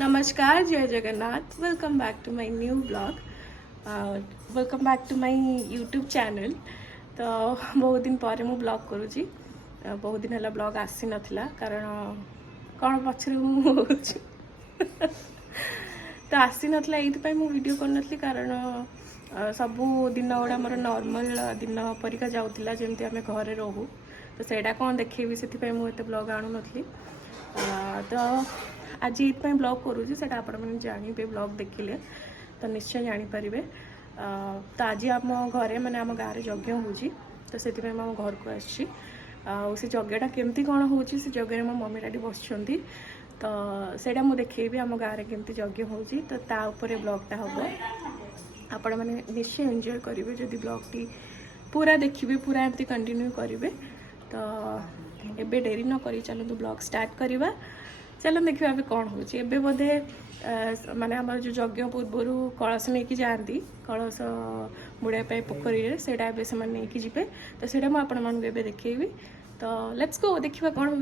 नमस्कार, जय Jagannath. Welcome back to my new blog. Welcome back to my YouTube channel. तो बहुत दिन पर मु ब्लॉग करुँची। बहुत दिन है ब्लॉग आसी नथिला कारण कौन पछरे तो आसी नथिला एइथि मु वीडियो करनथली कारण सबु दिन गुड़ा मोर नॉर्मल दिन परिका जाउतिला जेमती आमे घरे रहू। तो सेटा कौन देखिए से मुझे ब्लॉग आणु नथली। तो आज ये ब्लॉग करुँची से आपने जानवे ब्लॉग देखिले तो निश्चय जानीपर। तो आज आम घरे माने आम गाँव में यज्ञ होची तो से आम घर को आसी यज्ञटा केमती कौन हो यज्ञ मो मम्मी डैडी बसुँच तो सेटा मुझे देखी आम गाँव में केमती यज्ञ होची तो ताऊपर ब्लॉगटा हम आपण मैंने निश्चय एंजॉय करेंगे जदि ब्लॉगटी पूरा देखिए पूरा एमती कंटिन्यू करेंगे। तो एबे डेरी न करी चलते ब्लॉग स्टार्ट करवा। चलो देखिए अभी कौन हो बोधे माने आम जो यज्ञ पूर्वर कलश नहीं कि जाती कलश बुड़ाई पोखरी से नहीं जी तो से मुझे देखी। तो लेट्स गो देखिए कौन हो।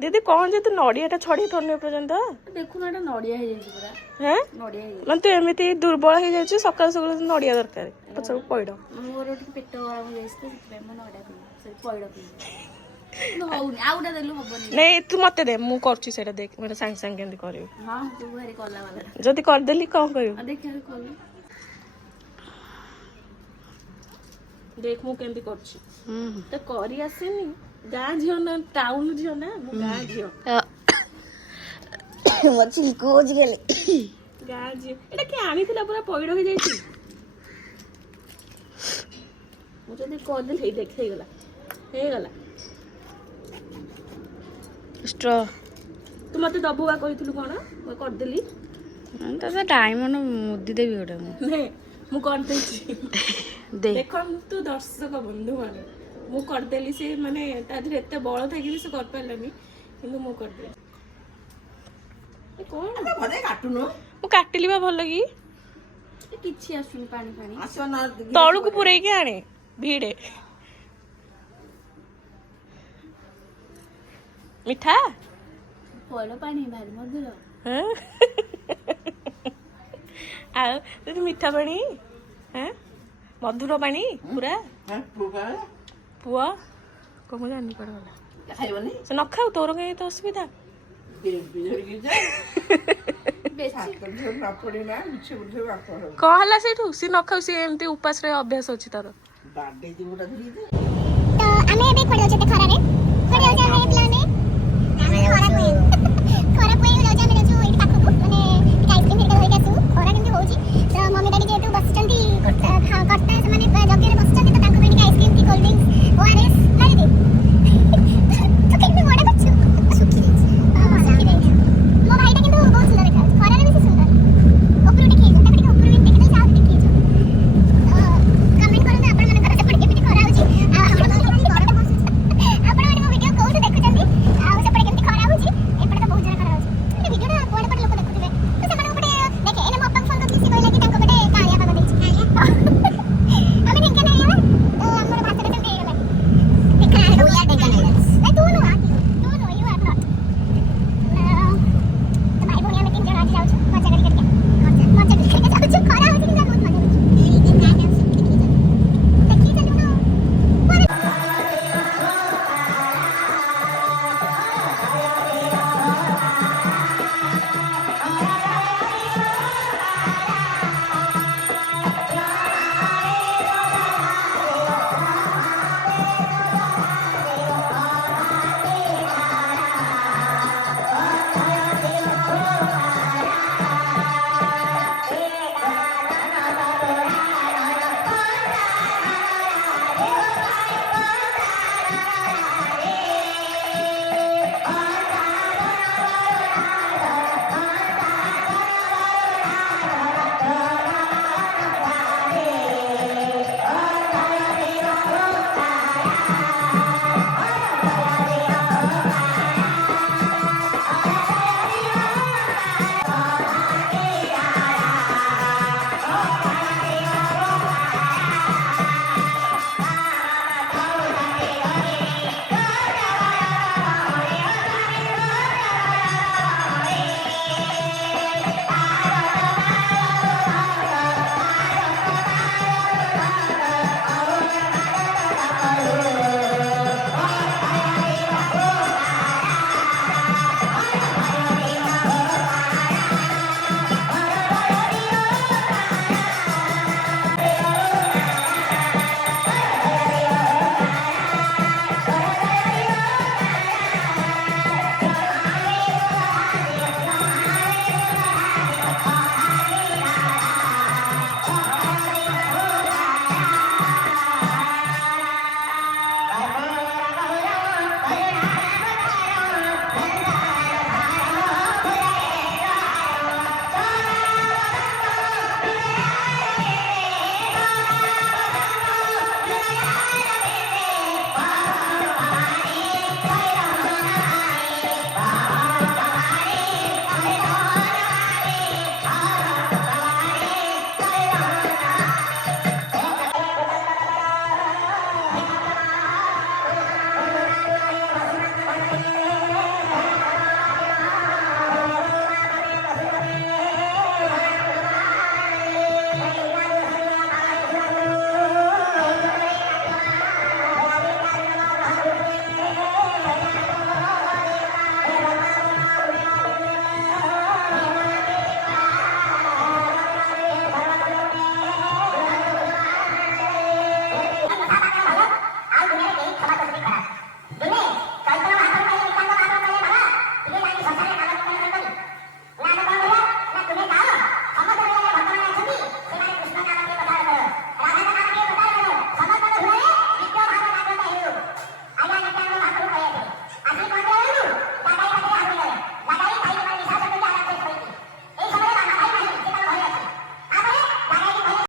दीदी कौन जे तू नड़िया छड़ी थोड़े पर्यंत देखुना एटा नड़िया हे जाई पूरा हैं नड़िया हे मन तू एमिति दुर्बल हो जाई सकाल सकाल नड़िया दरकार पछो पइड मोर टिक पेट गरम हो जाई से म नड़िया पी से पइड पी नो होउनी आउडा देलु हबनी नहीं तू मते दे मु करछि सेटा देख मेरे संग संग केंदी करबी। हां तू घरे कला वाला जदी कर देली कोन करबी देख यार कर देख मु केंदी करछि तो करी आसेनी गाँ झील ना टाउन झील ना गाँ झील मछली कोज गेले गाँ झील एटा के आनी थिला पूरा पइड हो जाई छी मु जदी कर देली देख हे गला स्ट्रॉ तू मते दबुआ कहितलु कोन म कर देली तो से टाइम न मुदी देबी गोटे नहीं मु कर देछि दे देखो तू दर्शक बंधु माने मु कर देली से माने ता धरे एते बळ थाकी भी से कर पालनी किंतु मु कर दे ए कोन भले काटुनो मु काटिली बा भल की किछि आसुनी पानी पानी आसो ना तळु को पुरै के आणे भीड़े मीठा पइड पानी भारी मधुर आ तो मीठा पानी हैं मधुर पानी पूरा पुआ कम जानी पड़ा से न खाऊ तोर कहीं तो असुविधा कहला से सी न खाऊ सी एमती उपास रे अभ्यास अछि तार तो आमे एबे खड़े होते खरा रे खड़े होते आमे प्लान में आमे खरा को